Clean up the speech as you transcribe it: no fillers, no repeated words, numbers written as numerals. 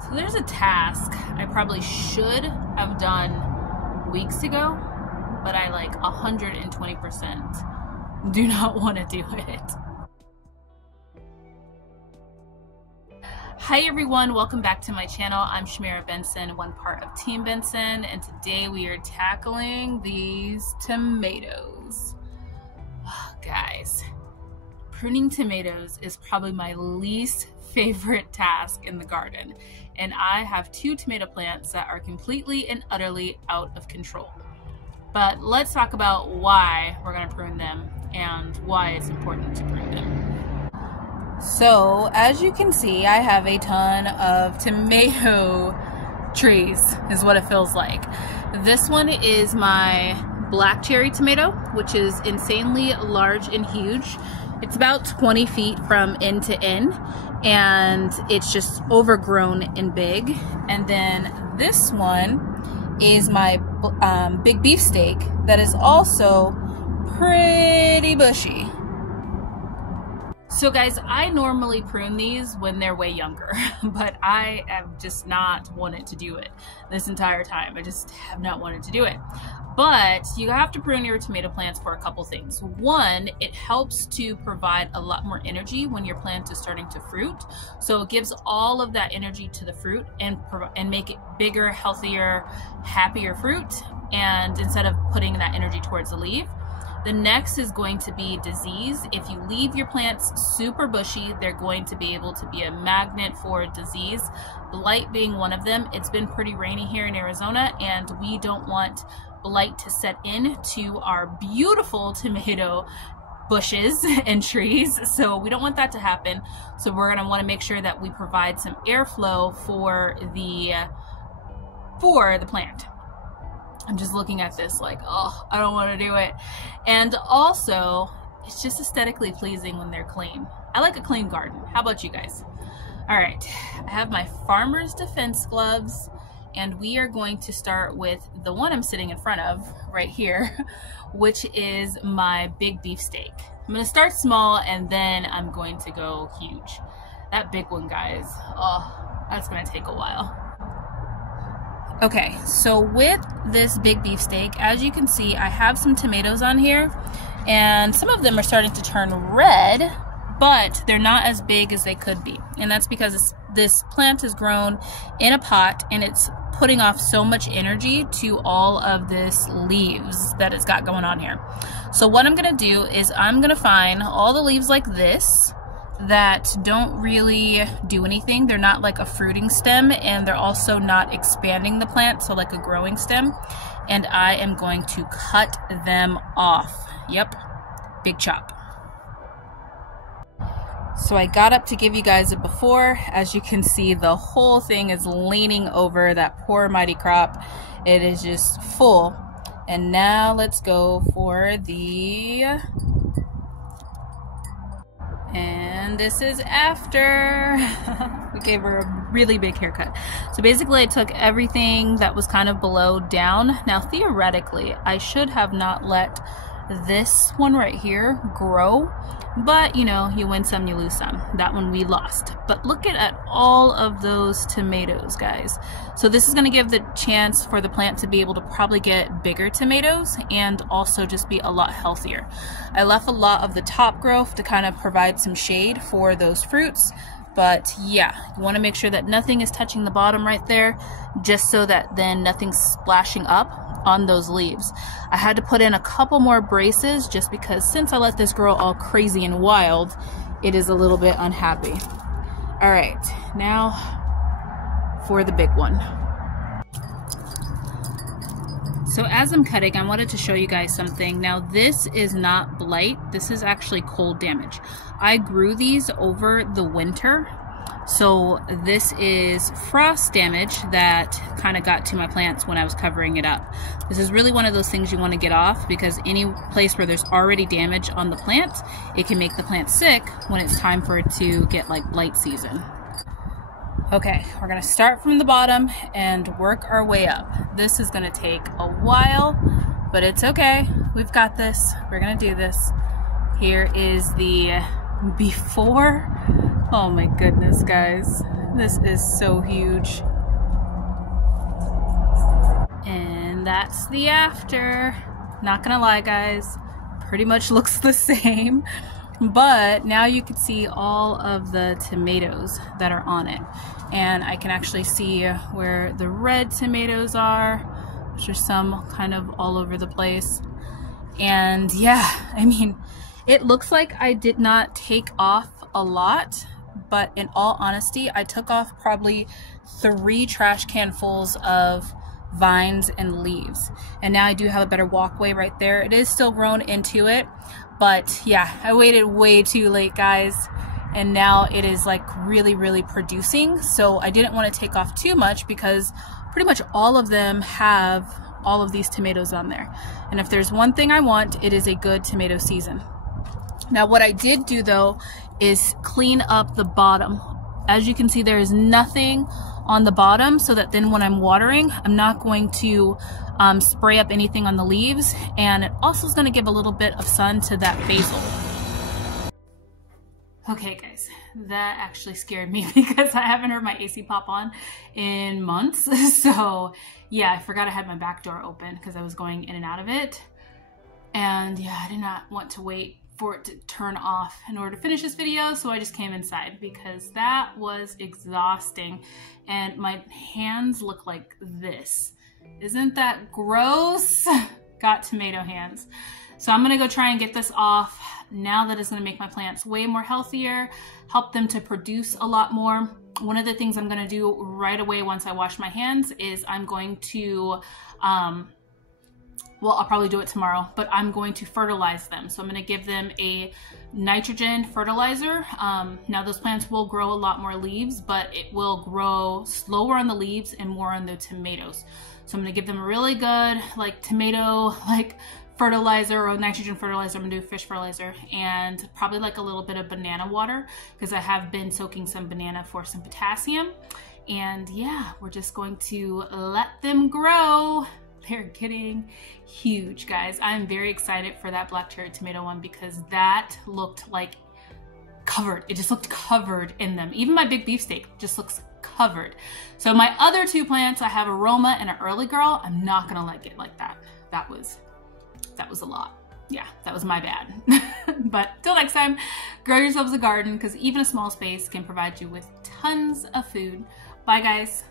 So there's a task I probably should have done weeks ago, but I like 120% do not want to do it. Hi everyone, welcome back to my channel. I'm Shamira Benson, one part of Team Benson, and today we are tackling these tomatoes. Oh, guys, pruning tomatoes is probably my least favorite task in the garden, and I have two tomato plants that are completely and utterly out of control. But let's talk about why we're going to prune them and why it's important to prune them. So as you can see, I have a ton of tomato trees is what it feels like. This one is my black cherry tomato, which is insanely large and huge. It's about 20 feet from end to end, and it's just overgrown and big. And then this one is my big beefsteak that is also pretty bushy. So guys, I normally prune these when they're way younger, but I have just not wanted to do it this entire time. I just have not wanted to do it. But you have to prune your tomato plants for a couple things. One, it helps to provide a lot more energy when your plant is starting to fruit. So it gives all of that energy to the fruit and make it bigger, healthier, happier fruit. And instead of putting that energy towards the leaf. The next is going to be disease. If you leave your plants super bushy, they're going to be able to be a magnet for disease. Blight being one of them. It's been pretty rainy here in Arizona, and we don't want blight to set in to our beautiful tomato bushes and trees. So we don't want that to happen. So we're gonna wanna make sure that we provide some airflow for the plant. I'm just looking at this like, oh, I don't want to do it. And also, it's just aesthetically pleasing when they're clean. I like a clean garden. How about you guys? All right, I have my Farmer's Defense gloves, and we are going to start with the one I'm sitting in front of right here, which is my big beefsteak. I'm gonna start small and then I'm going to go huge. That big one, guys, oh, that's gonna take a while. Okay, so with this big beefsteak, as you can see, I have some tomatoes on here, and some of them are starting to turn red, but they're not as big as they could be. And that's because this plant is grown in a pot, and it's putting off so much energy to all of this leaves that it's got going on here. So what I'm gonna do is I'm gonna find all the leaves like this that don't really do anything. They're not like a fruiting stem, and they're also not expanding the plant, so like a growing stem. And I am going to cut them off. Yep, big chop. So I got up to give you guys a before. As you can see, the whole thing is leaning over that poor mighty crop. It is just full. And now let's go for the... And this is after. We gave her a really big haircut. So basically I took everything that was kind of below down. Now theoretically, I should have not let this one right here grow, but you know, you win some, you lose some. That one we lost. But look at all of those tomatoes, guys. So this is gonna give the chance for the plant to be able to probably get bigger tomatoes and also just be a lot healthier. I left a lot of the top growth to kind of provide some shade for those fruits. But yeah, you want to make sure that nothing is touching the bottom right there, just so that then nothing's splashing up on those leaves. I had to put in a couple more braces just because since I let this grow all crazy and wild, it is a little bit unhappy. All right, now for the big one. So as I'm cutting, I wanted to show you guys something. Now this is not blight, this is actually cold damage. I grew these over the winter, so this is frost damage that kind of got to my plants when I was covering it up. This is really one of those things you want to get off, because any place where there's already damage on the plant, it can make the plant sick when it's time for it to get like blight season. Okay, we're gonna start from the bottom and work our way up. This is gonna take a while, but it's okay. We've got this. We're gonna do this. Here is the before. Oh my goodness, guys. This is so huge. And that's the after. Not gonna lie, guys, pretty much looks the same, but now you can see all of the tomatoes that are on it. And I can actually see where the red tomatoes are, which are some kind of all over the place. And yeah, I mean, it looks like I did not take off a lot, but in all honesty, I took off probably 3 trash can fulls of vines and leaves. And now I do have a better walkway right there. It is still grown into it, but yeah, I waited way too late, guys. And now it is like really producing. So I didn't want to take off too much because pretty much all of them have all of these tomatoes on there. And if there's one thing I want, it is a good tomato season. Now what I did do though is clean up the bottom. As you can see, there is nothing on the bottom, so that then when I'm watering, I'm not going to spray up anything on the leaves, and it also is going to give a little bit of sun to that basil. Okay guys, that actually scared me because I haven't heard my AC pop on in months. So yeah, I forgot I had my back door open because I was going in and out of it. And yeah, I did not want to wait for it to turn off in order to finish this video, so I just came inside because that was exhausting and my hands look like this. Isn't that gross? Got tomato hands. So I'm gonna go try and get this off now that it's gonna make my plants way more healthier, help them to produce a lot more. One of the things I'm gonna do right away once I wash my hands is I'm going to well, I'll probably do it tomorrow, but I'm going to fertilize them. So I'm going to give them a nitrogen fertilizer. Now those plants will grow a lot more leaves, but it will grow slower on the leaves and more on the tomatoes. So I'm going to give them a really good like tomato like fertilizer or nitrogen fertilizer. I'm going to do fish fertilizer and probably like a little bit of banana water because I have been soaking some banana for some potassium. And yeah, we're just going to let them grow. They're getting huge, guys. I'm very excited for that black cherry tomato one because that looked like covered. It just looked covered in them. Even my big beefsteak just looks covered. So my other 2 plants, I have Aroma and an Early Girl. I'm not gonna like it like that. That was a lot. Yeah, that was my bad. But till next time, grow yourselves a garden because even a small space can provide you with tons of food. Bye, guys.